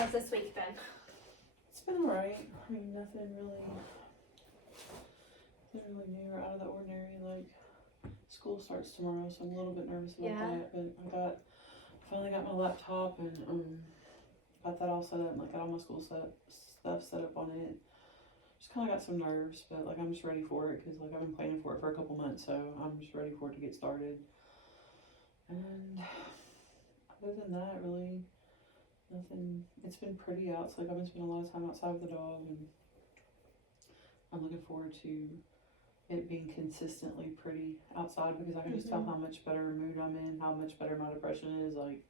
How's this week been? It's been alright. I mean, nothing really new or out of the ordinary. Like, school starts tomorrow, so I'm a little bit nervous about that. But finally got my laptop and got that all set up. Like, got all my school stuff set up on it. Just kind of got some nerves, but like I'm just ready for it because like I've been planning for it for a couple months, so I'm just ready for it to get started. And other than that, really nothing. It's been pretty out. So like I've been spending a lot of time outside with the dog, and I'm looking forward to it being consistently pretty outside because I can just tell how much better mood I'm in, how much better my depression is. Like,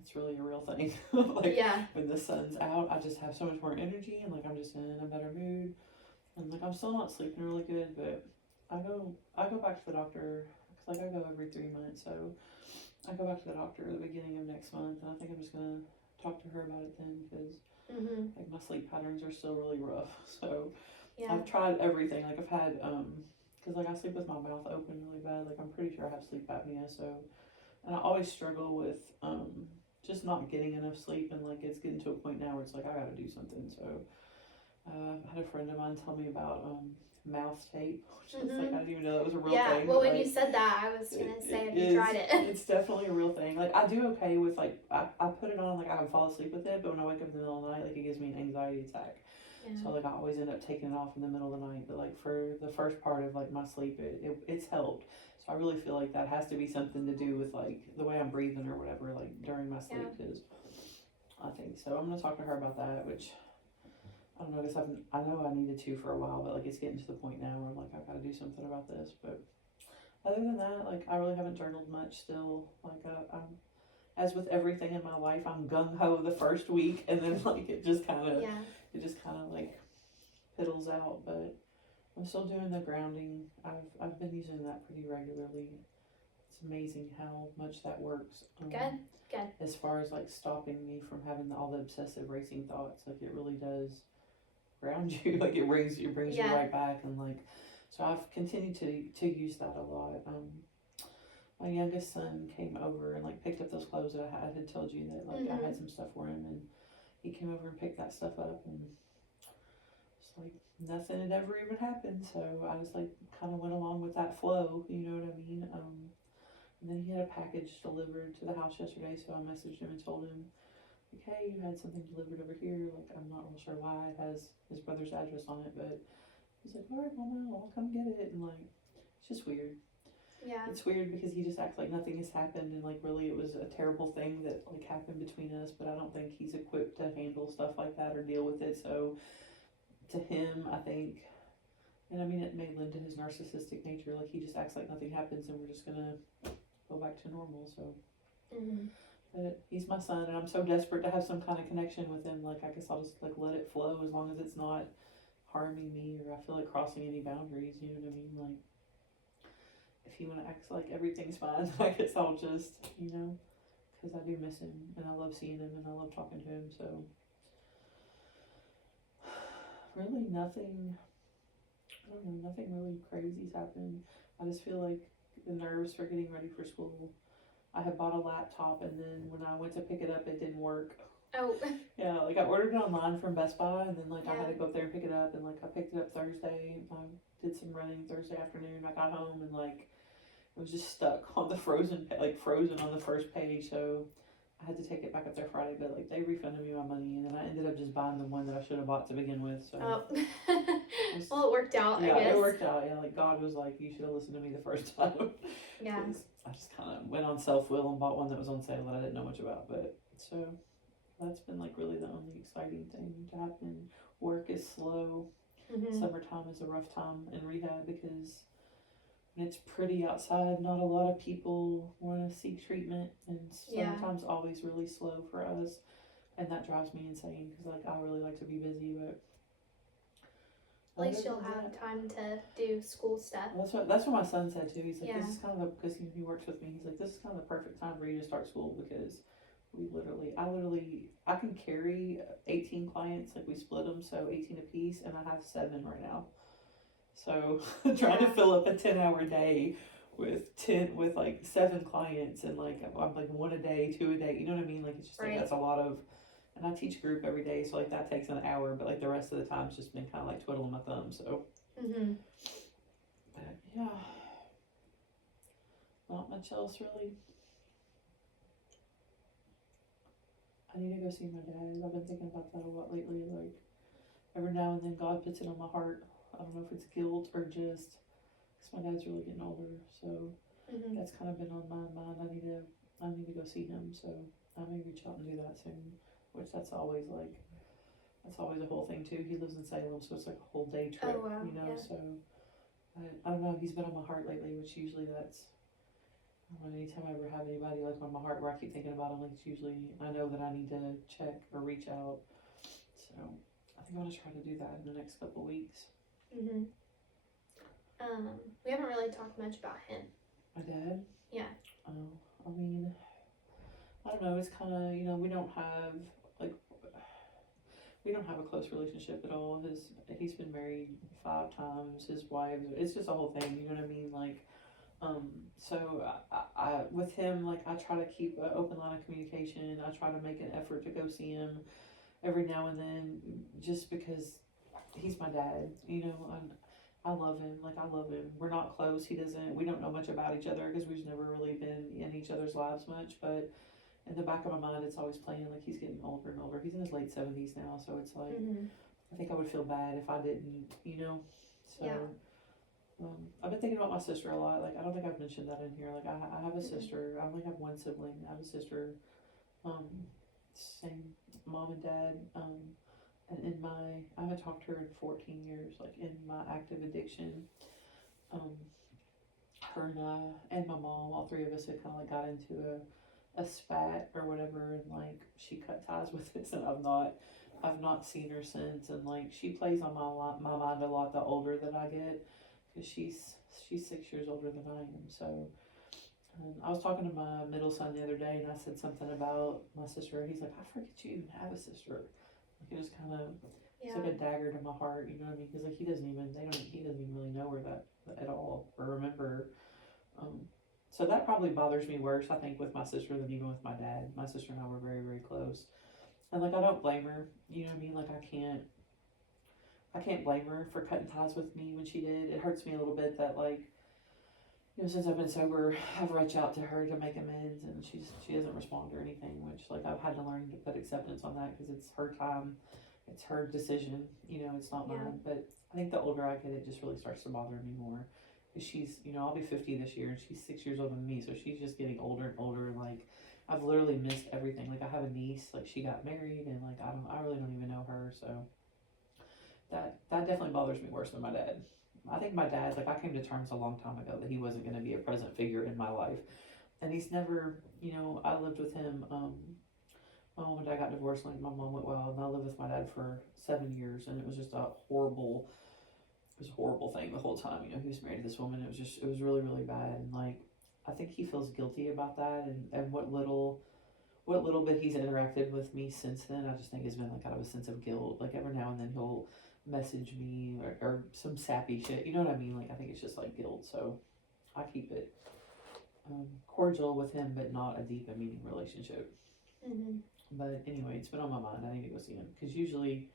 it's really a real thing. Like, when the sun's out, I just have so much more energy, and like I'm just in a better mood. And like I'm still not sleeping really good, but I go back to the doctor because like I go every 3 months, so I go back to the doctor at the beginning of next month, and I think I'm just gonna talk to her about it then because like my sleep patterns are still really rough. So I've tried everything. Like I've had because like I sleep with my mouth open really bad. Like I'm pretty sure I have sleep apnea. So, and I always struggle with just not getting enough sleep, and like it's getting to a point now where it's like I gotta do something. So I had a friend of mine tell me about mouth tape, which is like I didn't even know that was a real thing. Well, when like, you said that, I was gonna say, have you tried it? It's definitely a real thing. Like I do okay with like I put it on, like I can fall asleep with it, but when I wake up in the middle of the night, like it gives me an anxiety attack. So like I always end up taking it off in the middle of the night. But like for the first part of like my sleep, it's helped. So I really feel like that has to be something to do with like the way I'm breathing or whatever, like during my sleep. Because I think so. I'm gonna talk to her about that, which I don't know. I know I needed to for a while, but like it's getting to the point now where I'm like I gotta do something about this. But other than that, like I really haven't journaled much still. Like I'm, as with everything in my life, I'm gung ho the first week, and then like it just kind of like piddles out. But I'm still doing the grounding. I've been using that pretty regularly. It's amazing how much that works. Good. As far as like stopping me from having all the obsessive racing thoughts, like it really does ground you. Like it brings you right back, and like so I've continued to use that a lot. My youngest son came over and like picked up those clothes that I had told you that like I had some stuff for him, and he came over and picked that stuff up, and it's like nothing had ever even happened. So I just like kind of went along with that flow, you know what I mean? And then he had a package delivered to the house yesterday, so I messaged him and told him, like, hey, you had something delivered over here. Like, I'm not real sure why it has his brother's address on it, but he's like, all right, Mama, I'll come get it. And like, it's just weird. Yeah. It's weird because he just acts like nothing has happened, and like really it was a terrible thing that like happened between us, but I don't think he's equipped to handle stuff like that or deal with it. So to him, I think, and I mean it may lend to his narcissistic nature, like he just acts like nothing happens and we're just gonna go back to normal. So but he's my son, and I'm so desperate to have some kind of connection with him. Like I guess I'll just like let it flow as long as it's not harming me or I feel like crossing any boundaries, you know what I mean? Like if he want to act like everything's fine, I guess I'll just, you know, because I do miss him and I love seeing him and I love talking to him. So really nothing, I don't know, nothing really crazy's happened. I just feel like the nerves for getting ready for school. I had bought a laptop, and then when I went to pick it up, it didn't work. Oh. Yeah, like I ordered it online from Best Buy, and then like I had to go up there and pick it up, and like I picked it up Thursday. I did some running Thursday afternoon. I got home and like it was just stuck on the frozen on the first page. So I had to take it back up there Friday, but like they refunded me my money, and then I ended up just buying the one that I should have bought to begin with. So well, it worked out. Yeah, I guess it worked out. Yeah, like God was like, you should have listened to me the first time. Yeah. I just kind of went on self-will and bought one that was on sale that I didn't know much about. But so that's been like really the only exciting thing to happen. Work is slow. Summertime is a rough time in rehab because when it's pretty outside, not a lot of people want to seek treatment, and summertime's always really slow for us, and that drives me insane because like I really like to be busy, but at least you'll have time to do school stuff. That's what my son said too. He's like, this is kind of because he works with me. He's like, this is kind of the perfect time for you to start school because I can carry 18 clients. Like we split them, so 18 apiece, and I have 7 right now. So trying to fill up a 10-hour day with like 7 clients, and like I'm like 1 a day, 2 a day. You know what I mean? Like it's just like that's a lot of and I teach group every day, so like that takes an hour, but like the rest of the time's just been kind of like twiddling my thumbs. So, but yeah, not much else really. I need to go see my dad. I've been thinking about that a lot lately. Like every now and then, God puts it on my heart. I don't know if it's guilt or just because my dad's really getting older, so that's kind of been on my mind. I need to go see him. So I may reach out and do that soon. Which that's always a whole thing too. He lives in Salem, so it's like a whole day trip. Oh, wow. You know, Yeah. so I don't know. He's been on my heart lately, which usually that's. I don't know, anytime I ever have anybody like on my heart where I keep thinking about them, like it's usually I know that I need to check or reach out. So I think I'm gonna try to do that in the next couple of weeks. We haven't really talked much about him. My dad? Yeah. I mean, I don't know, it's kind of, you know, we don't have a close relationship at all. He's been married 5 times, his wife, it's just a whole thing, you know what I mean, like, so I with him, like, I try to keep an open line of communication. I try to make an effort to go see him every now and then, just because he's my dad, you know, and I love him, like, I love him. We're not close, we don't know much about each other, because we've never really been in each other's lives much, but in the back of my mind, it's always playing, like, he's getting older and older. He's in his late 70s now, so it's like, I think I would feel bad if I didn't, you know, so... Yeah. I've been thinking about my sister a lot. Like, I don't think I've mentioned that in here. Like, I have a sister. I only have one sibling. I have a sister. Same mom and dad. And I haven't talked to her in 14 years. Like, in my active addiction, her and my mom, all 3 of us had kind of like got into a spat or whatever, and like she cut ties with us, and I've not seen her since. And like she plays on my mind a lot the older that I get. She's 6 years older than I am, so I was talking to my middle son the other day, and I said something about my sister, and he's like, I forget you even have a sister. Like, it was kind of, it's like a dagger to my heart, you know what I mean, because like he doesn't even really know her that at all, or remember her. So that probably bothers me worse, I think, with my sister than even with my dad. My sister and I were very, very close, and like I don't blame her, you know what I mean, like I can't blame her for cutting ties with me when she did. It hurts me a little bit that, like, you know, since I've been sober, I've reached out to her to make amends, and she doesn't respond or anything, which, like, I've had to learn to put acceptance on that, because it's her time, it's her decision, you know, it's not mine. But I think the older I get, it just really starts to bother me more, because she's, you know, I'll be 50 this year, and she's 6 years older than me, so she's just getting older and older, and, like, I've literally missed everything. Like, I have a niece, like, she got married, and, like, I really don't even know her, so... That definitely bothers me worse than my dad. I think my dad, like, I came to terms a long time ago that he wasn't going to be a present figure in my life. And he's never, you know, I lived with him, my mom and dad got divorced, like, my mom went wild, and I lived with my dad for 7 years, and it was just a horrible thing the whole time, you know, he was married to this woman, it was really, really bad, and, like, I think he feels guilty about that, and what little bit he's interacted with me since then, I just think has been, like, out of a sense of guilt. Like, every now and then he'll message me or some sappy shit, you know what I mean? Like, I think it's just like guilt, so I keep it cordial with him, but not a deep and meaning relationship. But anyway, it's been on my mind. I need to go see him, because usually,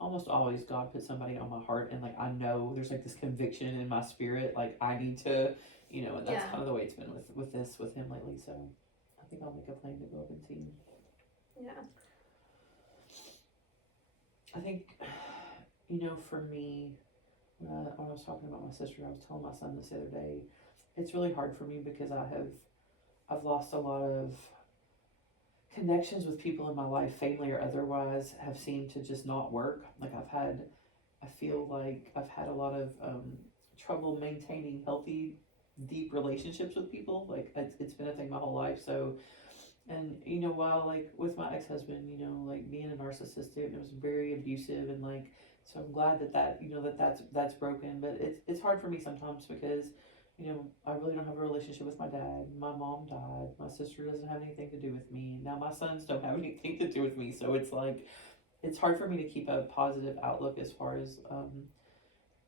almost always, God puts somebody on my heart, and like I know there's like this conviction in my spirit, like I need to, you know, and that's kind of the way it's been with him lately. So I think I'll make a plan to go up and see him. Yeah. I think, you know, for me, when I was talking about my sister, I was telling my son this the other day, it's really hard for me because I've lost a lot of connections with people in my life, family or otherwise, have seemed to just not work. Like, I feel like I've had a lot of trouble maintaining healthy, deep relationships with people. Like, it's been a thing my whole life. So, and, you know, while, like, with my ex-husband, you know, like, being a narcissist, it was very abusive, and, like, so I'm glad that you know, that's broken, but it's hard for me sometimes because, you know, I really don't have a relationship with my dad. My mom died. My sister doesn't have anything to do with me. Now my sons don't have anything to do with me, so it's like, it's hard for me to keep a positive outlook as far as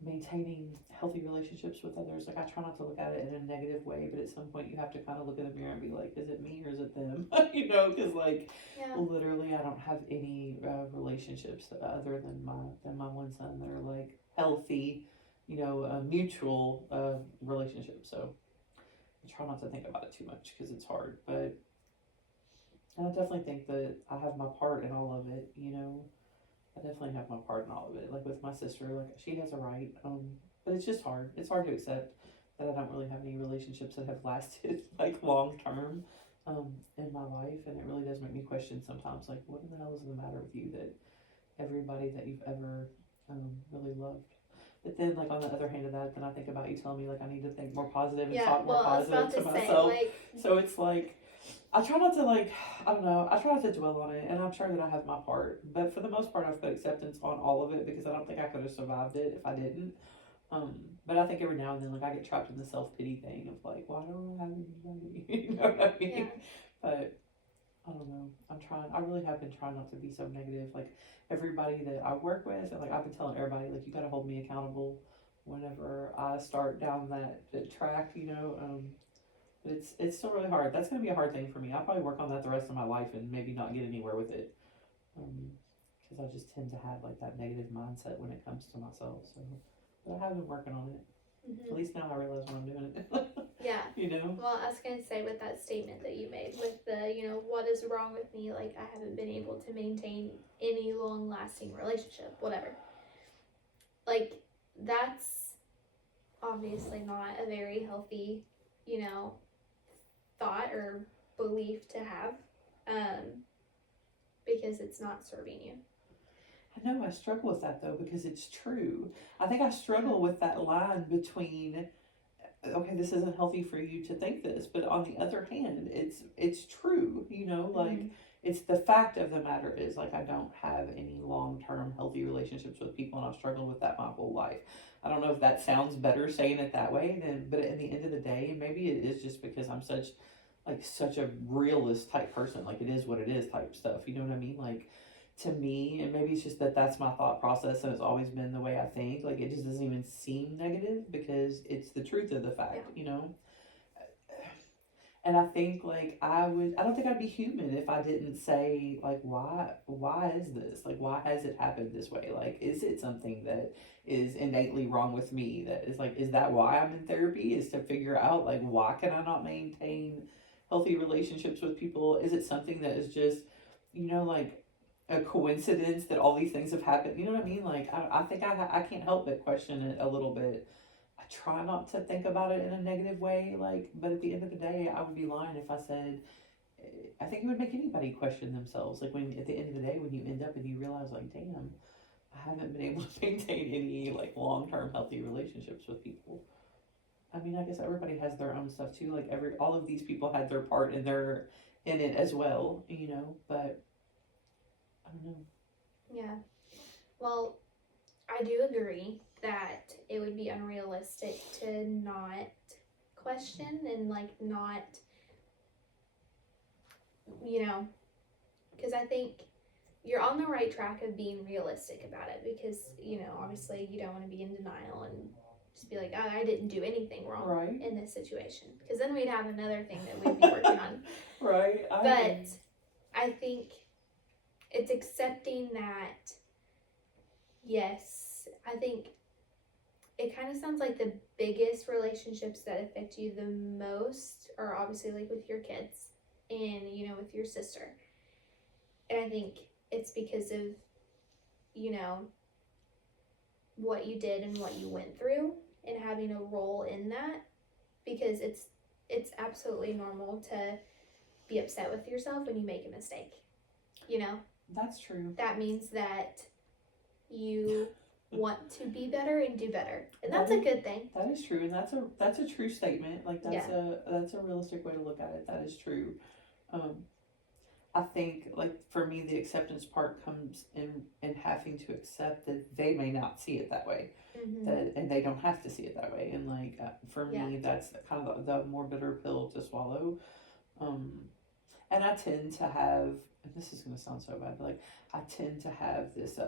maintaining healthy relationships with others. Like I try not to look at it in a negative way, but at some point you have to kind of look in the mirror and be like, is it me or is it them? You know, because like Yeah. literally I don't have any relationships other than my one son that are like healthy, you know, mutual relationships. So I try not to think about it too much because it's hard, but and I definitely think that I have my part in all of it, you know. I definitely have my part in all of it. Like with my sister, like she has a right, but it's just hard. It's hard to accept that I don't really have any relationships that have lasted like long term, in my life, and it really does make me question sometimes, like what in the hell is the matter with you that everybody that you've ever really loved. But then, like on the other hand of that, then I think about you telling me like I need to think more positive and Yeah. talk more Well, I was positive about to to say, myself. like, So it's like I try not to like I don't know. I try not to dwell on it, and I'm sure that I have my part. But for the most part, I've put acceptance on all of it because I don't think I could have survived it if I didn't. But I think every now and then, like I get trapped in the self pity thing of like, why don't I have anybody? You know what I mean? yeah. But I don't know. I'm trying. I really have been trying not to be so negative. Like everybody that I work with, and like I've been telling everybody, like you got to hold me accountable whenever I start down that track. You know. But it's still really hard. That's gonna be a hard thing for me. I'll probably work on that the rest of my life and maybe not get anywhere with it. Because I just tend to have like that negative mindset when it comes to myself. So, but I have been working on it. Mm-hmm. At least now I realize when I'm doing it. Yeah. You know. Well, I was gonna say with that statement that you made with the, you know, what is wrong with me? Like I haven't been able to maintain any long-lasting relationship, whatever. Like that's obviously not a very healthy, you know, thought or belief to have, because it's not serving you. I know I struggle with that though because it's true. I think I struggle with that line between okay, this isn't healthy for you to think this, but on the other hand, it's true, you know, like it's the fact of the matter is like I don't have any long-term healthy relationships with people and I've struggled with that my whole life. I don't know if that sounds better saying it that way than but at the end of the day, maybe it is just because I'm such a realist type person, like it is what it is type stuff, you know what I mean? Like to me, and maybe it's just that that's my thought process and it's always been the way I think. Like it just doesn't even seem negative because it's the truth of the fact, you know. And I think like I don't think I'd be human if I didn't say like why is this like why has it happened this way? Like is it something that is innately wrong with me that is like is that why I'm in therapy is to figure out like why can I not maintain healthy relationships with people? Is it something that is just you know like a coincidence that all these things have happened. You know what I mean? Like I think I can't help but question it a little bit. I try not to think about it in a negative way. Like, but at the end of the day, I would be lying if I said. I think it would make anybody question themselves. Like when at the end of the day, when you end up and you realize, like, damn, I haven't been able to maintain any like long term healthy relationships with people. I mean, I guess everybody has their own stuff too. Like all of these people had their part in it as well. You know, but I don't know. Yeah. Well, I do agree that it would be unrealistic to not question and like not, you know, because I think you're on the right track of being realistic about it because, you know, obviously you don't want to be in denial and just be like, oh, I didn't do anything wrong in this situation because then we'd have another thing that we'd be working on. Right. But I think it's accepting that, yes, I think it kind of sounds like the biggest relationships that affect you the most are obviously like with your kids and, you know, with your sister. And I think it's because of, you know, what you did and what you went through and having a role in that because it's absolutely normal to be upset with yourself when you make a mistake, you know? That's true. That means that you want to be better and do better, and that's a good thing. That is true, and that's a true statement. Like that's a realistic way to look at it. That is true. I think like for me, the acceptance part comes in having to accept that they may not see it that way, that and they don't have to see it that way. And like for me, that's kind of the more bitter pill to swallow. And I tend to have, and this is going to sound so bad, but like I tend to have this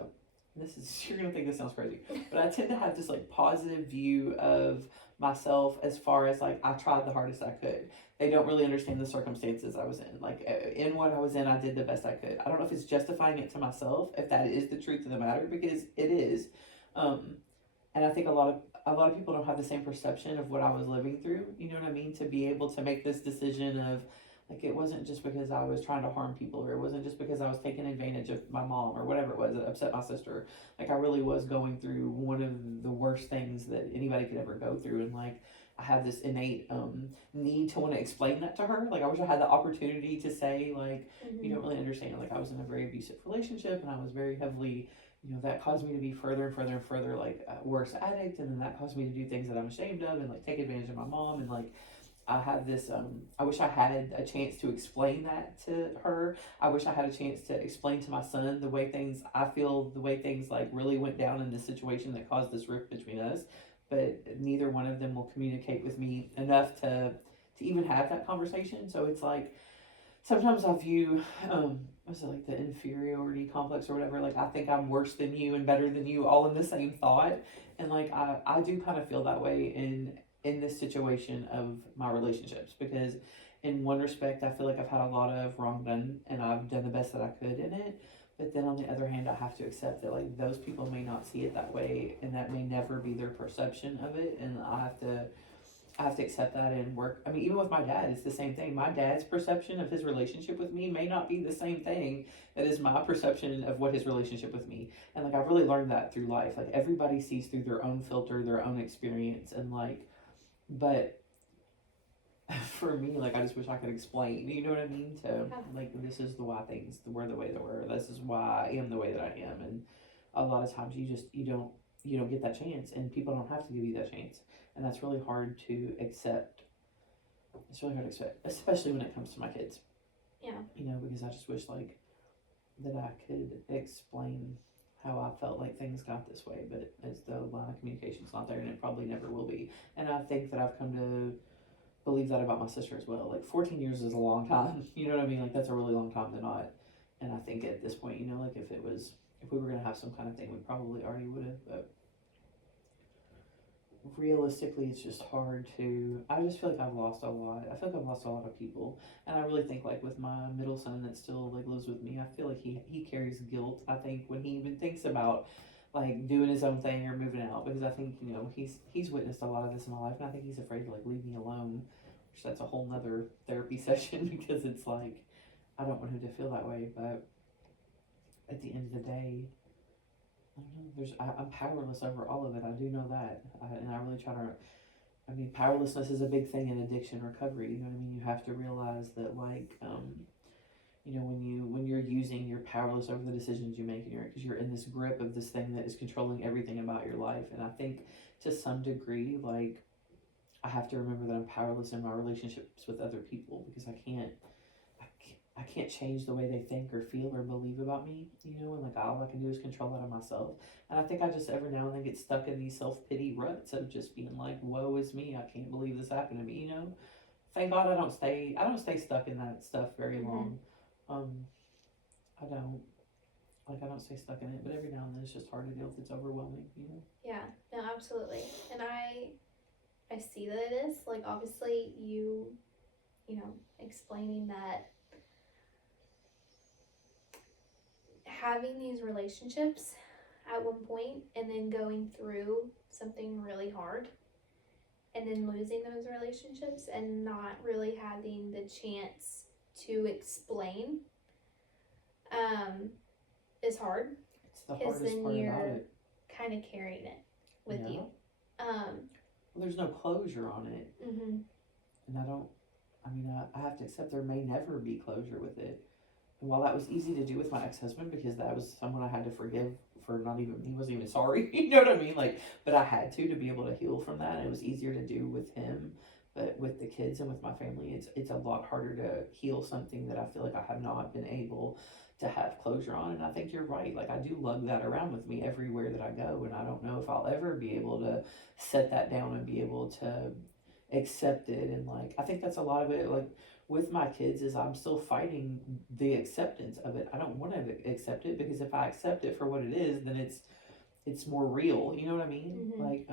this is, you're gonna think this sounds crazy, but I tend to have this like positive view of myself as far as like I tried the hardest I could. They don't really understand the circumstances I was in. Like in what I was in, I did the best I could. I don't know if it's justifying it to myself, if that is the truth of the matter, because it is. And I think a lot of people don't have the same perception of what I was living through. You know what I mean? To be able to make this decision of like it wasn't just because I was trying to harm people, or it wasn't just because I was taking advantage of my mom or whatever it was that upset my sister. Like I really was going through one of the worst things that anybody could ever go through, and like I have this innate need to want to explain that to her. Like I wish I had the opportunity to say like you don't really understand. Like I was in a very abusive relationship, and I was very heavily, that caused me to be further and further and further like a worse addict, and then that caused me to do things that I'm ashamed of and like take advantage of my mom, and like I have this I wish I had a chance to explain that to her. I wish I had a chance to explain to my son the way things I feel, the way things like really went down in this situation that caused this rift between us, but neither one of them will communicate with me enough to even have that conversation. So it's like sometimes I view what's it, like the inferiority complex or whatever, like I think I'm worse than you and better than you all in the same thought. And like I do kind of feel that way in this situation of my relationships, because in one respect I feel like I've had a lot of wrong done and I've done the best that I could in it. But then on the other hand, I have to accept that like those people may not see it that way, and that may never be their perception of it, and I have to accept that and work. I mean, even with my dad, it's the same thing. My dad's perception of his relationship with me may not be the same thing that is my perception of what his relationship with me. And like I've really learned that through life. Like everybody sees through their own filter, their own experience, and like, but for me, like I just wish I could explain. You know what I mean? To like, this is the why things were the way they were. This is why I am the way that I am. And a lot of times you don't get that chance, and people don't have to give you that chance, and that's really hard to accept. It's really hard to accept, especially when it comes to my kids. Yeah. Because I just wish like that I could explain how I felt like things got this way, but as the line of communication's not there, and it probably never will be. And I think that I've come to believe that about my sister as well. Like 14 years is a long time. You know what I mean? Like that's a really long time to not. And I think at this point, like if we were gonna have some kind of thing, we probably already would have. But realistically, it's just hard to. I just feel like I've lost a lot. I feel like I've lost a lot of people, and I really think like with my middle son that still like lives with me, I feel like he carries guilt. I think when he even thinks about like doing his own thing or moving out, because I think he's witnessed a lot of this in my life, and I think he's afraid to like leave me alone, which that's a whole nother therapy session, because it's like I don't want him to feel that way. But at the end of the day, I don't know. I'm powerless over all of it. I do know that, and I really try to. I mean, powerlessness is a big thing in addiction recovery. You know what I mean? You have to realize that, like, when you're using, you're powerless over the decisions you make, and because you're in this grip of this thing that is controlling everything about your life. And I think to some degree, like, I have to remember that I'm powerless in my relationships with other people, because I can't change the way they think or feel or believe about me, and like all I can do is control that of myself. And I think I just every now and then get stuck in these self-pity ruts of just being like, woe is me, I can't believe this happened to me. Thank God I don't stay stuck in that stuff very long. I don't stay stuck in it, but every now and then it's just hard to deal with. It's overwhelming. Yeah, no, absolutely. And I see that it is, like, obviously you explaining that having these relationships at one point and then going through something really hard and then losing those relationships and not really having the chance to explain is hard, It's the because hardest then part about you're it. kind of carrying it with Yeah. you. Well, there's no closure on it, Mm-hmm. and I have to accept there may never be closure with it. And while that was easy to do with my ex-husband, because that was someone I had to forgive for he wasn't even sorry, you know what I mean? Like, but I had to be able to heal from that, and it was easier to do with him. But with the kids and with my family, it's a lot harder to heal something that I feel like I have not been able to have closure on. And I think you're right. Like, I do lug that around with me everywhere that I go, and I don't know if I'll ever be able to set that down and be able to accepted. And like I think that's a lot of it, like with my kids, is I'm still fighting the acceptance of it. I don't want to accept it, because if I accept it for what it is, then it's more real, you know what I mean? Mm-hmm. Like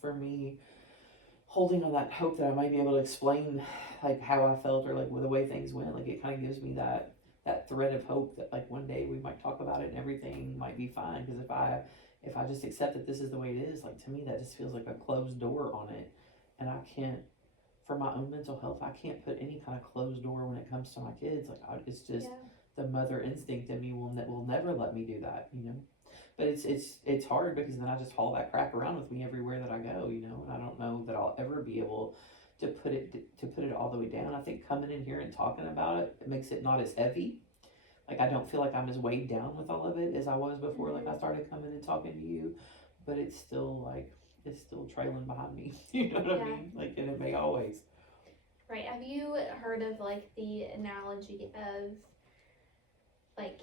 for me, holding on that hope that I might be able to explain like how I felt, or like the way things went, like it kind of gives me that thread of hope that like one day we might talk about it and everything might be fine. Because if I just accept that this is the way it is, like to me that just feels like a closed door on it. And I can't, for my own mental health, I can't put any kind of closed door when it comes to my kids. Like it's just Yeah. the mother instinct in me will never let me do that, you know. But it's hard, because then I just haul that crap around with me everywhere that I go, you know. And I don't know that I'll ever be able to put it all the way down. I think coming in here and talking about it, it makes it not as heavy. Like I don't feel like I'm as weighed down with all of it as I was before. Like I started coming and talking to you, but it's still like it's still trailing behind me. You know what I mean? Like, and it may always. Right. Have you heard of like the analogy of like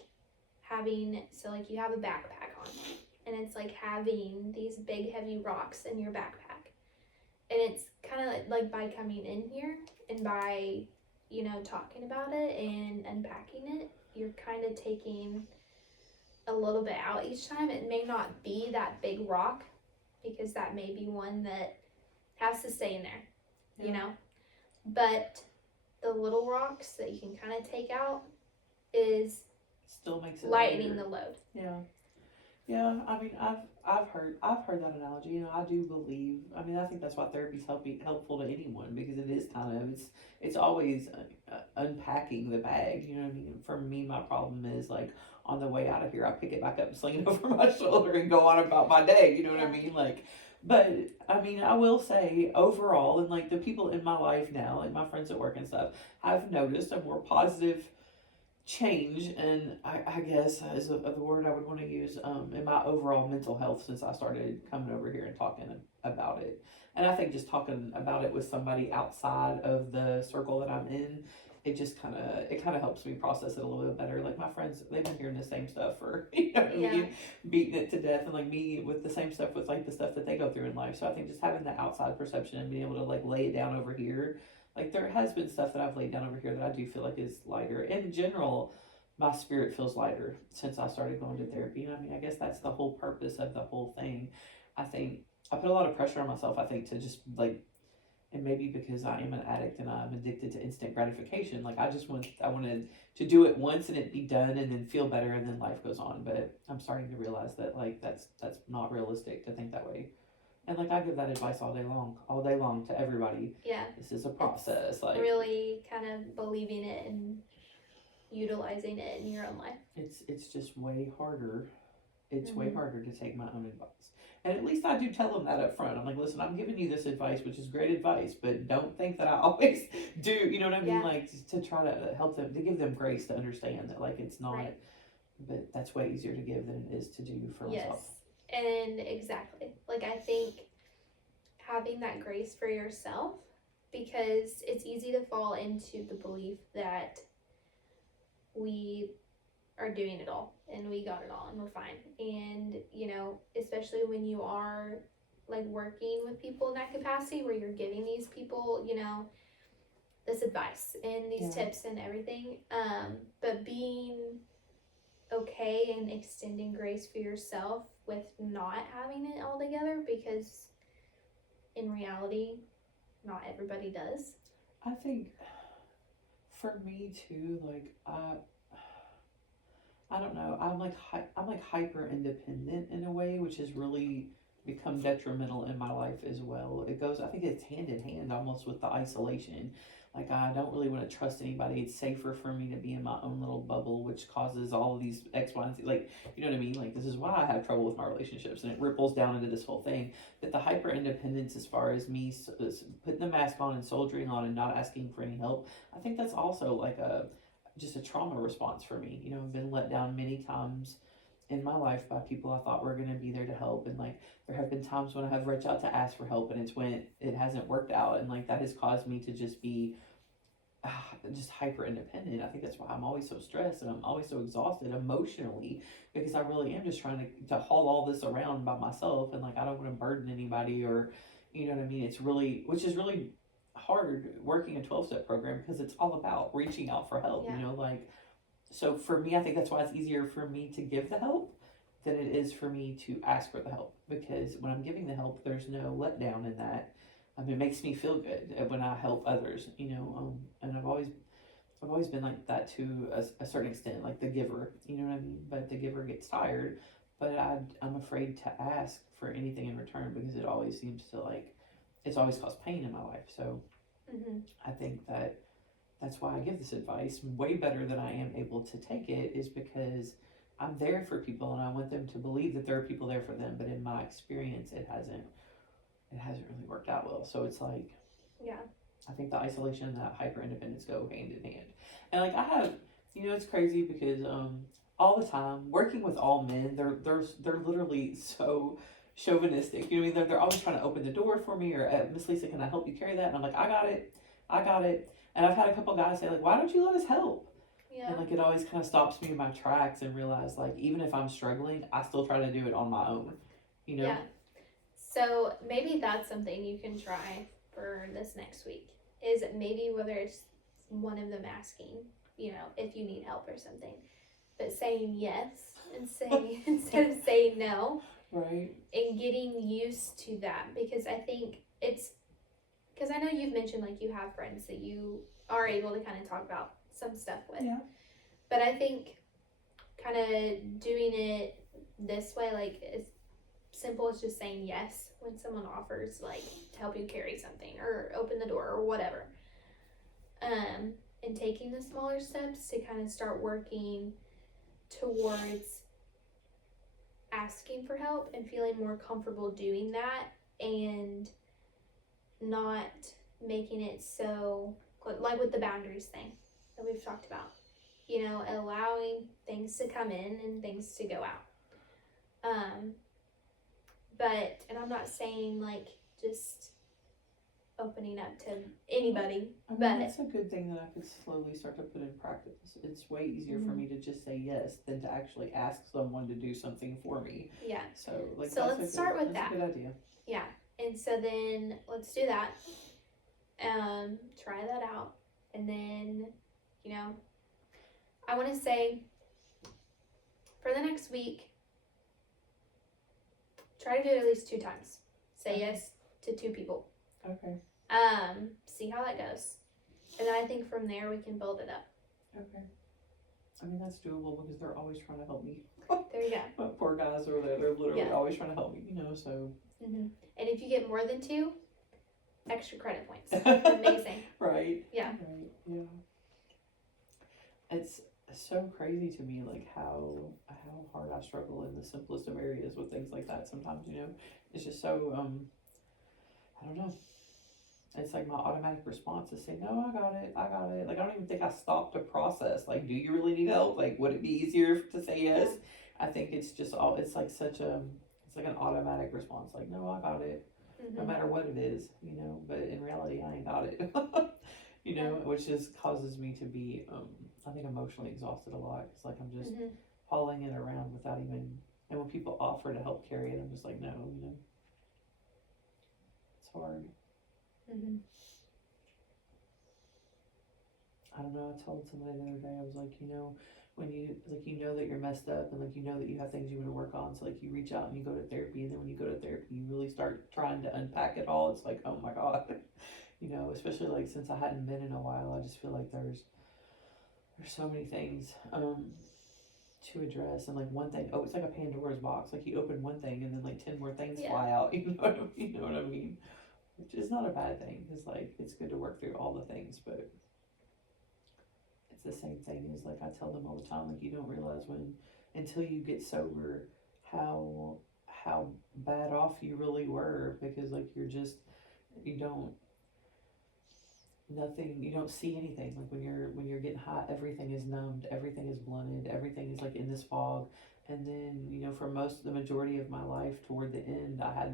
having, so like you have a backpack on, and it's like having these big heavy rocks in your backpack, and it's kind of like by coming in here and by, you know, talking about it and unpacking it, you're kind of taking a little bit out each time. It may not be that big rock, because that may be one that has to stay in there, you know, but the little rocks that you can kind of take out is Still makes it lightening lighter. the load. Yeah. I mean, I've heard that analogy. You know, I do believe. I mean, I think that's why therapy is helpful to anyone, because it is kind of it's always unpacking the bag. You know what I mean? For me, my problem is like on the way out of here, I pick it back up and sling it over my shoulder and go on about my day. You know what I mean? Like, but I mean, I will say overall, and like the people in my life now, like my friends at work and stuff, I've noticed a more positive change, and I guess is the word I would want to use, in my overall mental health since I started coming over here and talking about it. And I think just talking about it with somebody outside of the circle that I'm in, it kind of helps me process it a little bit better. Like my friends, they've been hearing the same stuff for you know what I mean, beating it to death, and like me with the same stuff with like the stuff that they go through in life. So I think just having that outside perception and being able to like lay it down over here, like there has been stuff that I've laid down over here that I do feel like is lighter. In general, my spirit feels lighter since I started going to therapy. And I mean, I guess that's the whole purpose of the whole thing. I think I put a lot of pressure on myself, I think, to just like, and maybe because I am an addict and I'm addicted to instant gratification, like I wanted to do it once and it be done and then feel better and then life goes on. But I'm starting to realize that like that's not realistic to think that way. And like I give that advice all day long to everybody. Yeah. This is a process. Like really kind of believing it and utilizing it in your own life. It's just way harder. It's way harder to take my own advice. And at least I do tell them that up front. I'm like, listen, I'm giving you this advice, which is great advice, but don't think that I always do. You know what I mean? Like to try to help them, to give them grace to understand that like it's not. Right. But that's way easier to give than it is to do for myself. And exactly. Like I think having that grace for yourself, because it's easy to fall into the belief that we are doing it all and we got it all and we're fine. And, you know, especially when you are like working with people in that capacity where you're giving these people, you know, this advice and these tips and everything. But being okay and extending grace for yourself with not having it all together, because in reality, not everybody does. I think for me too, like I don't know. I'm like hyper independent in a way, which has really become detrimental in my life as well. It goes, I think it's hand in hand almost with the isolation. Like I don't really want to trust anybody. It's safer for me to be in my own little bubble, which causes all of these X, Y, and Z. Like, you know what I mean? Like this is why I have trouble with my relationships, and it ripples down into this whole thing. But the hyper independence, as far as me putting the mask on and soldiering on and not asking for any help, I think that's also like just a trauma response for me. You know, I've been let down many times in my life by people I thought were going to be there to help, and like there have been times when I have reached out to ask for help and it hasn't worked out, and like that has caused me to just be just hyper independent. I think that's why I'm always so stressed and I'm always so exhausted emotionally, because I really am just trying to haul all this around by myself, and like I don't want to burden anybody, or you know what I mean. It's really, which is really hard working a 12-step program because it's all about reaching out for help, Yeah. you know, like, so for me, I think that's why it's easier for me to give the help than it is for me to ask for the help, because when I'm giving the help, there's no letdown in that. It makes me feel good when I help others, you know, and I've always been like that to a certain extent, like the giver, you know what I mean? But the giver gets tired, but I'm afraid to ask for anything in return because it always seems to like, it's always caused pain in my life. So Mm-hmm. I think that that's why I give this advice way better than I am able to take it, is because I'm there for people and I want them to believe that there are people there for them. But in my experience, it hasn't really worked out well. So it's like, Yeah. I think the isolation and that hyper independence go hand in hand. And like I have, you know, it's crazy because all the time working with all men, they're literally so chauvinistic. You know what I mean? They're always trying to open the door for me, or Miss Lisa, can I help you carry that? And I'm like, I got it. And I've had a couple guys say like, why don't you let us help? Yeah. And like it always kind of stops me in my tracks and realize like even if I'm struggling, I still try to do it on my own. You know? Yeah. So maybe that's something you can try for this next week. Is maybe whether it's one of them asking, you know, if you need help or something, but saying yes and saying instead of saying no. Right. And getting used to that, because I think it's because I know you've mentioned like you have friends that you are able to kind of talk about some stuff with. Yeah. But I think kind of doing it this way, like as simple as just saying yes when someone offers like to help you carry something or open the door or whatever. And taking the smaller steps to kind of start working towards asking for help and feeling more comfortable doing that, and not making it so like with the boundaries thing that we've talked about, you know, allowing things to come in and things to go out. But and I'm not saying like just opening up to anybody, I mean, but that's a good thing that I could slowly start to put in practice. It's way easier for me to just say yes than to actually ask someone to do something for me. yeah. So like, So that's let's start with that's that. a good idea. Yeah. And so then let's do that. Try that out. And then, you know, I want to say for the next week, try to do it at least 2 times. Say yes to 2 people. Okay. See how that goes. And then I think from there we can build it up. Okay. I mean, that's doable because they're always trying to help me. There you go. My poor guys over there, they're literally Yeah. always trying to help me, you know, so. And if you get more than 2, extra credit points. Amazing. Right. Yeah. Right. Yeah. It's so crazy to me, like how hard I struggle in the simplest of areas with things like that sometimes, you know. It's just so, I don't know. It's like my automatic response is say, no, I got it. Like, I don't even think I stopped to process, like, do you really need help? Like, would it be easier to say yes? I think it's just all, it's like such a, it's like an automatic response, like, no, I got it, no matter what it is, you know, but in reality, I ain't got it, you know, which just causes me to be, I think emotionally exhausted a lot, because like, I'm just hauling it around without even, and when people offer to help carry it, I'm just like, no, you know, it's hard. I don't know, I told somebody the other day, I was like, you know, when you, like, you know that you're messed up, and like, you know that you have things you want to work on, so like, you reach out and you go to therapy, and then when you go to therapy, you really start trying to unpack it all, it's like, oh my god, you know, especially like, since I hadn't been in a while, I just feel like there's so many things, to address, and like one thing, it's like a Pandora's box, like you open one thing, and then like 10 more things fly out, you know what I mean? Which is not a bad thing, because like, it's good to work through all the things, but it's the same thing as like, I tell them all the time, like, you don't realize until you get sober, how bad off you really were, because like, you don't see anything, like when you're getting high, everything is numbed, everything is blunted, everything is like in this fog, and then, you know, for the majority of my life, toward the end, I had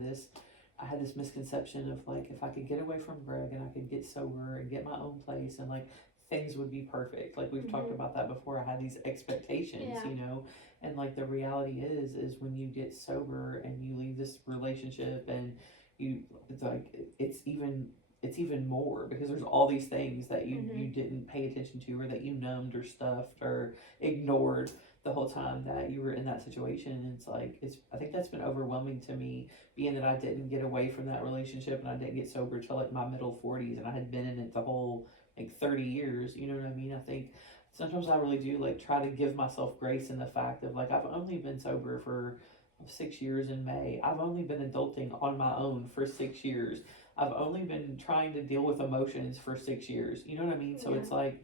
this misconception of like, if I could get away from Greg and I could get sober and get my own place, and like, things would be perfect. Like, we've talked about that before. I had these expectations, you know, and like, the reality is when you get sober and you leave this relationship, and it's even it's even more because there's all these things that you Mhm. didn't pay attention to, or that you numbed or stuffed or ignored the whole time that you were in that situation. And it's like, I think that's been overwhelming to me, being that I didn't get away from that relationship and I didn't get sober till like my middle 40s, and I had been in it the whole like 30 years. You know what I mean? I think sometimes I really do like try to give myself grace in the fact of like, I've only been sober for 6 years in May. I've only been adulting on my own for 6 years. I've only been trying to deal with emotions for 6 years. You know what I mean? So Yeah. it's like,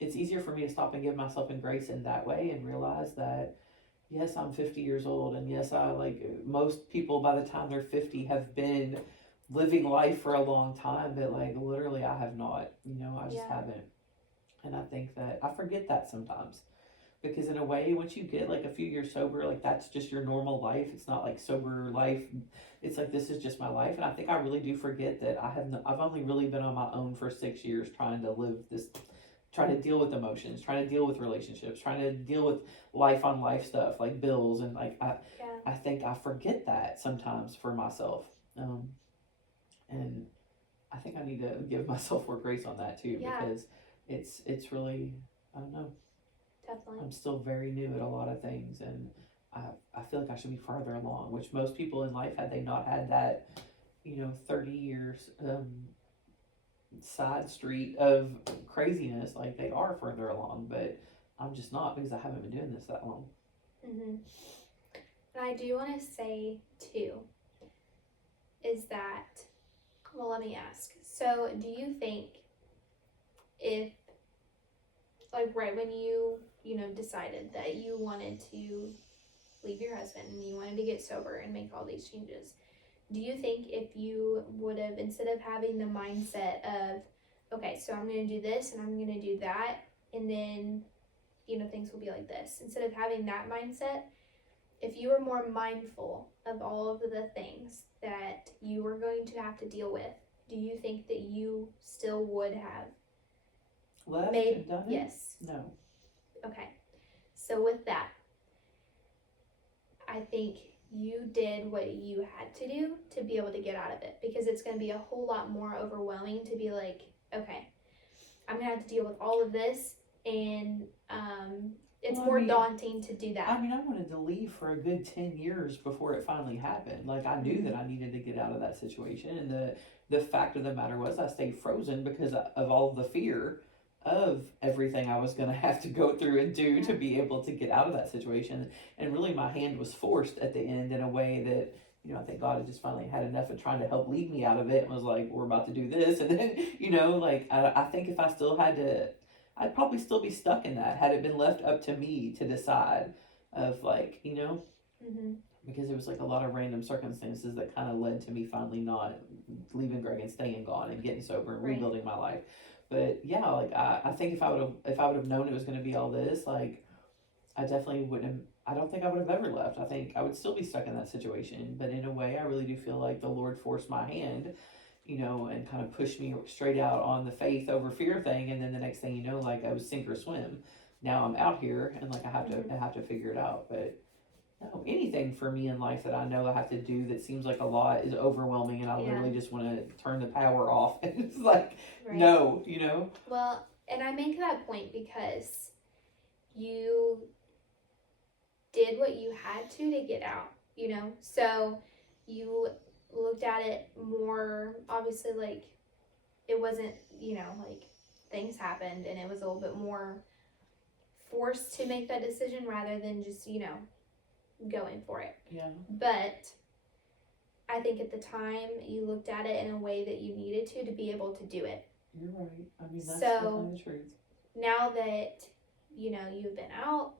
it's easier for me to stop and give myself in grace in that way and realize that, yes, I'm 50 years old. And yes, I like most people by the time they're 50 have been living life for a long time. But like literally, I have not. I just Yeah. haven't. And I think that I forget that sometimes, because in a way, once you get like a few years sober, like that's just your normal life. It's not like sober life. It's like, this is just my life. And I think I really do forget that I've only really been on my own for 6 years, trying to live this, trying to deal with emotions, trying to deal with relationships, trying to deal with life on life stuff like bills. And like Yeah. I think I forget that sometimes for myself. And I think I need to give myself more grace on that too, Yeah. because it's really, I don't know, Definitely. I'm still very new at a lot of things, and I feel like I should be farther along, which most people in life, had they not had that 30 years side street of craziness, like they are further along. But I'm just not, because I haven't been doing this that long. Mhm. And I do want to say too, is that, well, let me ask. So, do you think if, like, right when decided that you wanted to leave your husband and you wanted to get sober and make all these changes, do you think if you would have, instead of having the mindset of, okay, so I'm going to do this and I'm going to do that, and then, things will be like this, instead of having that mindset, if you were more mindful of all of the things that you were going to have to deal with, do you think that you still would have Left made, and done it? yes, No. okay. So with that, I think you did what you had to do to be able to get out of it, because it's going to be a whole lot more overwhelming to be like, okay, I'm going to have to deal with all of this, and it's Well, more daunting to do that. I mean, I wanted to leave for a good 10 years before it finally happened. Like, I knew that I needed to get out of that situation. And the fact of the matter was, I stayed frozen because of all the fear of everything I was going to have to go through and do to be able to get out of that situation. And really, my hand was forced at the end in a way that, I think God had just finally had enough of trying to help lead me out of it, and was like, we're about to do this. And then, like, I think if I still had to, I'd probably still be stuck in that had it been left up to me to decide, of like, Mm-hmm. because it was like a lot of random circumstances that kind of led to me finally not leaving Greg and staying gone and getting sober and Right. rebuilding my life. But yeah, like I think if I would have known it was going to be all this, like I definitely wouldn't have. I don't think I would have ever left. I think I would still be stuck in that situation. But in a way, I really do feel like the Lord forced my hand, and kind of pushed me straight out on the faith over fear thing. And then the next thing you know, like I was sink or swim. Now I'm out here, and like I have to figure it out. But no, anything for me in life that I know I have to do that seems like a lot is overwhelming, and I literally just want to turn the power off. And it's like, Right. no, Well, and I make that point because you did what you had to get out, so you looked at it more, obviously, like it wasn't, like things happened and it was a little bit more forced to make that decision rather than just, going for it. Yeah. But I think at the time you looked at it in a way that you needed to be able to do it. You're right. I mean, that's So, definitely the truth. Now that, you've been out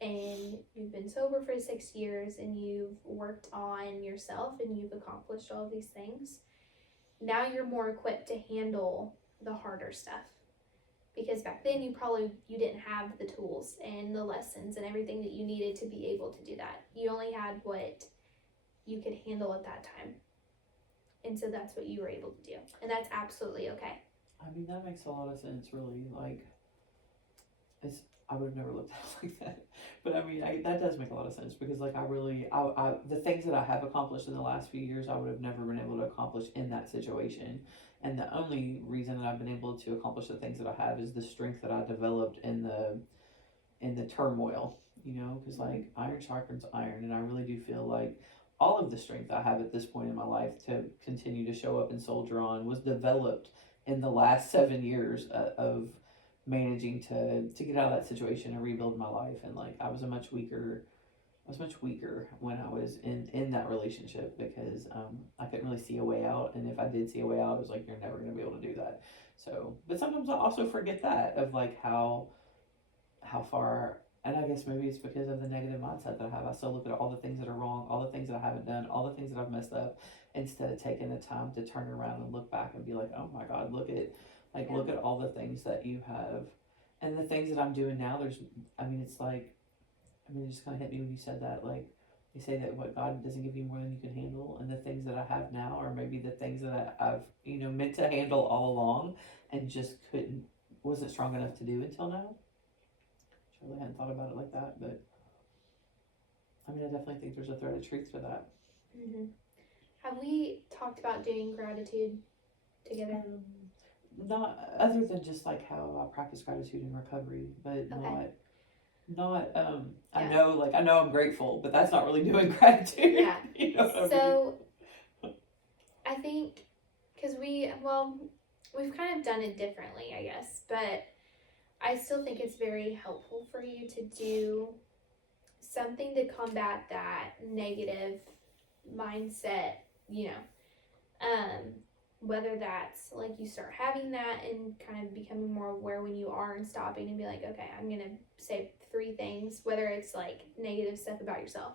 and you've been sober for 6 years and you've worked on yourself and you've accomplished all of these things, now you're more equipped to handle the harder stuff. Because back then you didn't have the tools and the lessons and everything that you needed to be able to do that. You only had what you could handle at that time. And so that's what you were able to do. And that's absolutely okay. I mean, that makes a lot of sense, really. Like, I would have never looked at it like that. But I mean, that does make a lot of sense, because like the things that I have accomplished in the last few years, I would have never been able to accomplish in that situation. And the only reason that I've been able to accomplish the things that I have is the strength that I developed in the turmoil, because like iron sharpens iron, and I really do feel like all of the strength I have at this point in my life to continue to show up and soldier on was developed in the last 7 years of managing to get out of that situation and rebuild my life. And like I was much weaker when I was in that relationship because I couldn't really see a way out, and if I did see a way out, it was like, you're never going to be able to do that. So, but sometimes I also forget that of like how far, and I guess maybe it's because of the negative mindset that I have. I still look at all the things that are wrong, all the things that I haven't done, all the things that I've messed up, instead of taking the time to turn around and look back and be like, oh my God, look at all the things that you have, and the things that I'm doing now. It just kind of hit me when you said that. Like, you say that what God doesn't give you more than you can handle, and the things that I have now are maybe the things that I've meant to handle all along, and just wasn't strong enough to do until now. I really hadn't thought about it like that, but I definitely think there's a thread of truth to that. Mm-hmm. Have we talked about doing gratitude together? Not other than just like how I practice gratitude in recovery, but Okay. not I Yeah. know I'm grateful, but that's not really doing gratitude. Yeah. You know what I mean? So I think because we've kind of done it differently, I guess, but I still think it's very helpful for you to do something to combat that negative mindset, whether that's like you start having that and kind of becoming more aware when you are, and stopping and be like, okay, I'm going to say 3 things, whether it's like negative stuff about yourself.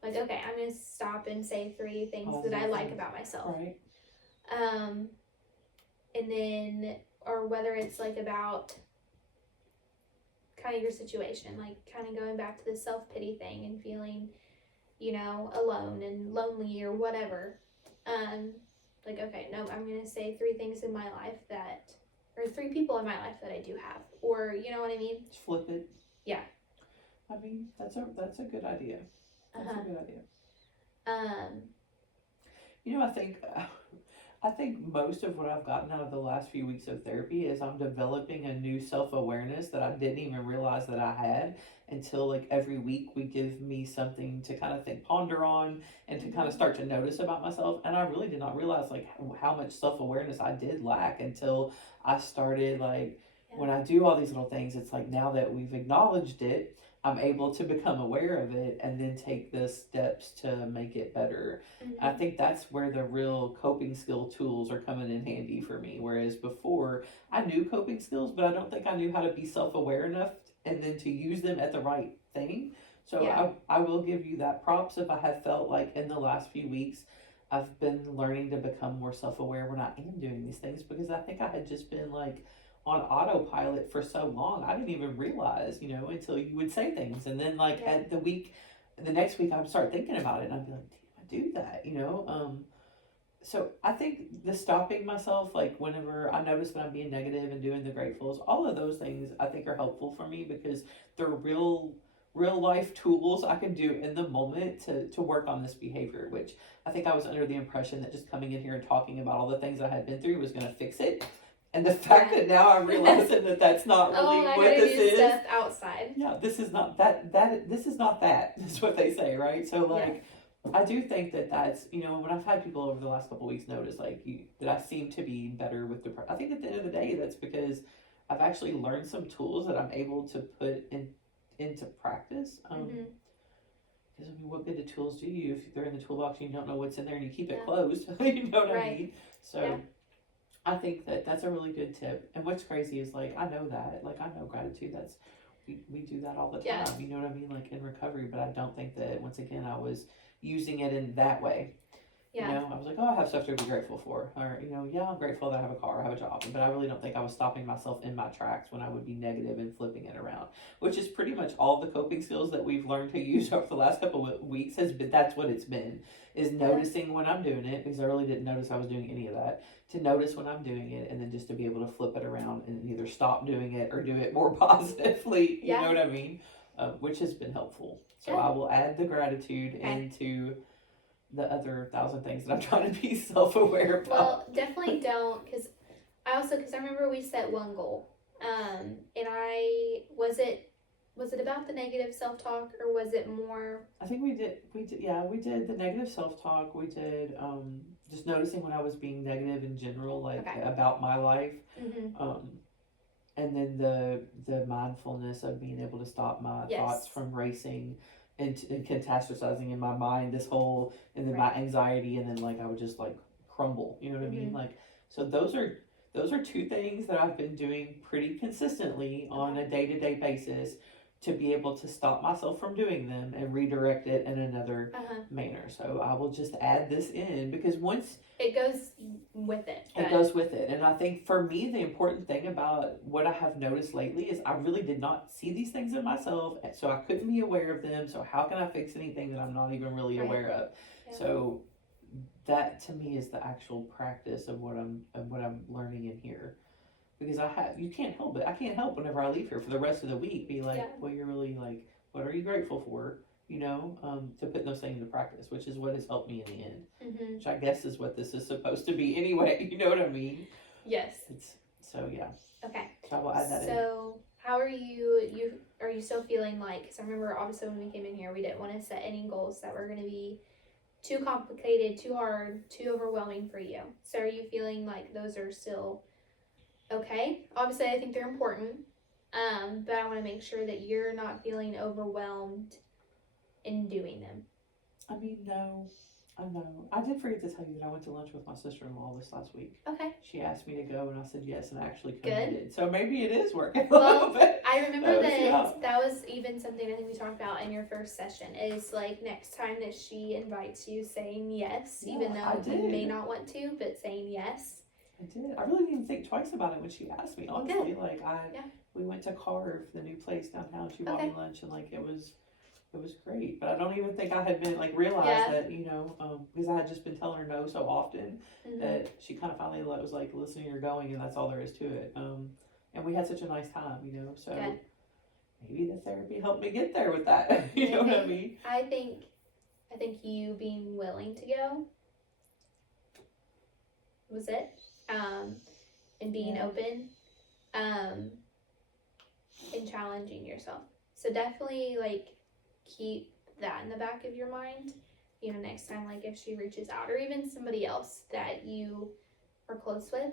Like, okay, I'm going to stop and say 3 things that I like about myself. Right. And then, or whether it's like about kind of your situation, like kind of going back to the self-pity thing and feeling, alone and lonely or whatever. Like, okay, no, I'm going to say 3 things in my life or 3 people in my life that I do have, or, you know what I mean? Just flip it. Yeah. That's a good idea. That's a good idea. I think most of what I've gotten out of the last few weeks of therapy is I'm developing a new self-awareness that I didn't even realize that I had until like every week we give me something to kind of ponder on and to kind of start to notice about myself. And I really did not realize like how much self-awareness I did lack until I started when I do all these little things. It's like now that we've acknowledged it, I'm able to become aware of it and then take the steps to make it better. Mm-hmm. I think that's where the real coping skill tools are coming in handy for me. Whereas before, I knew coping skills, but I don't think I knew how to be self-aware enough and then to use them at the right thing. So I will give you that props if I have felt like in the last few weeks, I've been learning to become more self-aware when I am doing these things, because I think I had just been like on autopilot for so long. I didn't even realize, until you would say things. And then at the next week, I would start thinking about it and I'd be like, damn, I do that, So I think the stopping myself, like whenever I notice that I'm being negative and doing the gratefuls, all of those things I think are helpful for me because they're real life tools I can do in the moment to work on this behavior, which I think I was under the impression that just coming in here and talking about all the things I had been through was going to fix it. And the fact that now I'm realizing that that's not really what this is. Stuff outside. Yeah, this is not that. This is not that. That's what they say, right? So I do think that that's when I've had people over the last couple of weeks notice that I seem to be better with depression. I think at the end of the day, that's because I've actually learned some tools that I'm able to put into practice. Because what good do tools do you if they're in the toolbox and you don't know what's in there and you keep it closed? You know what I mean? So. Yeah. I think that that's a really good tip. And what's crazy is I know that, I know gratitude. We do that all the time. Yeah. You know what I mean? In recovery, but I don't think that once again, I was using it in that way. Yeah. I was like, oh, I have stuff to be grateful for. Or, yeah, I'm grateful that I have a car, I have a job. But I really don't think I was stopping myself in my tracks when I would be negative and flipping it around, which is pretty much all the coping skills that we've learned to use over the last couple of weeks that's what it's been, is noticing when I'm doing it, because I really didn't notice I was doing any of that, to notice when I'm doing it, and then just to be able to flip it around and either stop doing it or do it more positively. You know what I mean? Which has been helpful. So I will add the gratitude into the other 1,000 things that I'm trying to be self-aware about. Well, definitely don't, because I remember we set one goal, and was it about the negative self-talk, or was it more? I think we did the negative self-talk. We did just noticing when I was being negative in general, like Okay. about my life. Mm-hmm. And then the mindfulness of being able to stop my Yes. thoughts from racing and catastrophizing in my mind, and then Right. my anxiety, and then like I would just like crumble, you know what I mean? Mhm. Like, so those are two things that I've been doing pretty consistently on a day-to-day basis to be able to stop myself from doing them and redirect it in another manner. So I will just add this in because once It goes with it. it goes with it. And I think for me, the important thing about what I have noticed lately is I really did not see these things in myself, so I couldn't be aware of them. So how can I fix anything that I'm not even really Right. aware of? Yeah. So that to me is the actual practice of what I'm learning in here. Because you can't help it. I can't help whenever I leave here for the rest of the week be like, Yeah. well, you're really like, what are you grateful for? You know, to put those things into practice, which is what has helped me in the end. Mm-hmm. Which I guess is what this is supposed to be anyway. You know what I mean? Yes. So yeah. Okay. So I will add that in. So how are you? Are you still feeling like? Because I remember obviously when we came in here, we didn't want to set any goals that were going to be too complicated, too hard, too overwhelming for you. So are you feeling like those are still okay? Obviously, I think they're important. But I want to make sure that you're not feeling overwhelmed in doing them. I mean, no. I know. I did forget to tell you that I went to lunch with my sister-in-law this last week. Okay. She asked me to go, and I said yes, and I actually Good. committed. So maybe it is working a Well, little bit. I remember Yeah. that was even something I think we talked about in your first session is like next time that she invites you saying yes, Yeah, even I though you did. may not want to, but saying yes. I did. I really didn't even think twice about it when she asked me. Honestly, like we went to Carve, the new place downtown. She bought me lunch, and like it was great. But I don't even think I had been like realized that because I had just been telling her no so often that she kind of finally was like, "Listen, you're going, and that's all there is to it." And we had such a nice time, So Good. maybe the therapy helped me get there with that. You know what I mean? I think you being willing to go was it, and being open, and challenging yourself. So definitely like keep that in the back of your mind. Next time, like if she reaches out, or even somebody else that you are close with,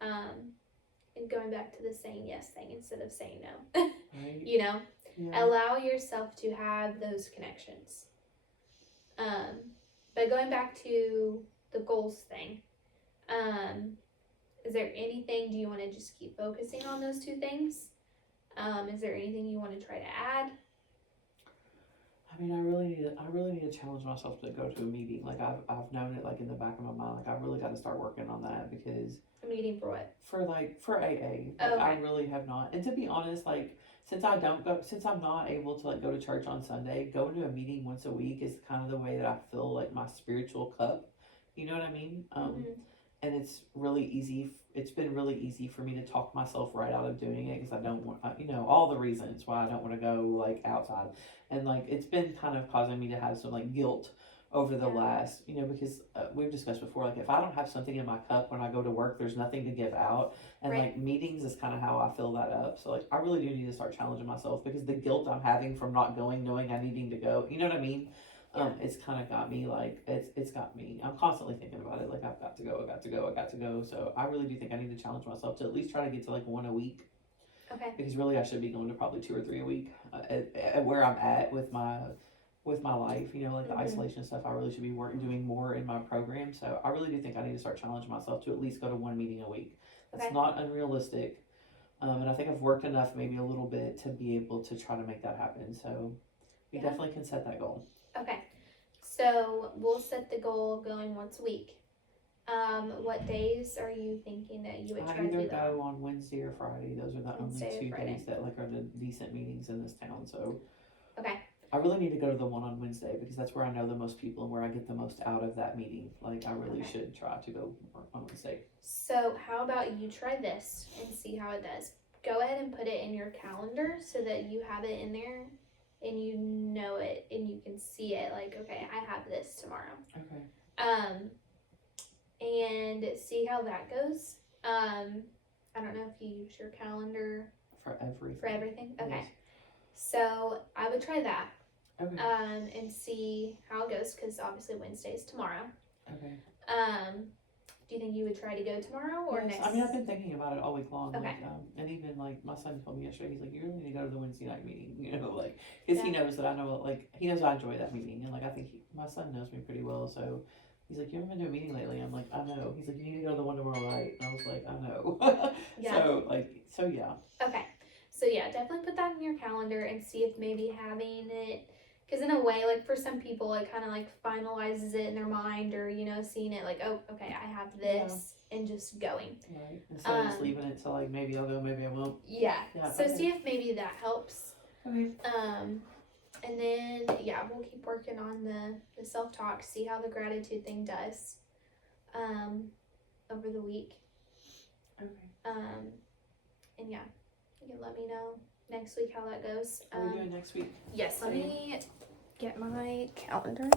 and going back to the saying yes thing instead of saying no. Right. Yeah. Allow yourself to have those connections. But going back to the goals thing, is there anything, do you want to just keep focusing on those two things? Is there anything you want to try to add? I mean, I really need to challenge myself to go to a meeting. Like I've known it like in the back of my mind. Like I really got to start working on that because A meeting for what? for AA. Oh, okay. I really have not. And to be honest, like since I'm not able to like go to church on Sunday, going to a meeting once a week is kind of the way that I fill like my spiritual cup. You know what I mean? And it's really easy. It's been really easy for me to talk myself right out of doing it because I don't want, all the reasons why I don't want to go like outside, and like it's been kind of causing me to have some like guilt over the last, because we've discussed before, like if I don't have something in my cup when I go to work, there's nothing to give out, and like meetings is kind of how I fill that up. So like I really do need to start challenging myself because the guilt I'm having from not going, knowing I needing to go, you know what I mean? It's kind of got me like it's got me. I'm constantly thinking about it. Like I've got to go. So I really do think I need to challenge myself to at least try to get to like one a week. Okay. Because really, I should be going to probably 2 or 3 a week at where I'm at with my life. Like the isolation stuff. I really should be doing more in my program. So I really do think I need to start challenging myself to at least go to one meeting a week. It's not unrealistic, and I think I've worked enough, maybe a little bit, to be able to try to make that happen. So we definitely can set that goal. Okay, so we'll set the goal of going once a week. What days are you thinking that you would try to do that? I either go on Wednesday or Friday. Those are the only 2 days that like are the decent meetings in this town. So I really need to go to the one on Wednesday because that's where I know the most people and where I get the most out of that meeting. Like I really should try to go on Wednesday. So how about you try this and see how it does? Go ahead and put it in your calendar so that you have it in there and you know it and you can see it, like, okay, I have this tomorrow. Okay. And see how that goes. I don't know if you use your calendar For everything. for everything. Okay. Yes. So I would try that. Okay. And see how it goes, because obviously Wednesday is tomorrow. Okay. Do you think you would try to go tomorrow or Yes. next? I mean, I've been thinking about it all week long. Okay. Like, and even like my son told me yesterday, he's like, "You really need to go to the Wednesday night meeting." You know, like, because he knows that I know, like, he knows I enjoy that meeting, and like, I think my son knows me pretty well, so. He's like, "You haven't been to a meeting lately." I'm like, "I know." He's like, "You need to go to the one tomorrow night." And I was like, "I know." Yeah. So yeah. Okay. So yeah, definitely put that in your calendar and see if maybe having it, because in a way, like for some people, it kind of like finalizes it in their mind, or you know, seeing it like, oh, okay, I have this, and just going. Right. Instead of just leaving it to like maybe I'll go, maybe I won't. Yeah. Yeah, So okay. see if maybe that helps. Okay. And then yeah, we'll keep working on the self-talk, see how the gratitude thing does over the week. Okay. And yeah, you can let me know next week how that goes. What are we doing next week? Yes, let me get my calendar.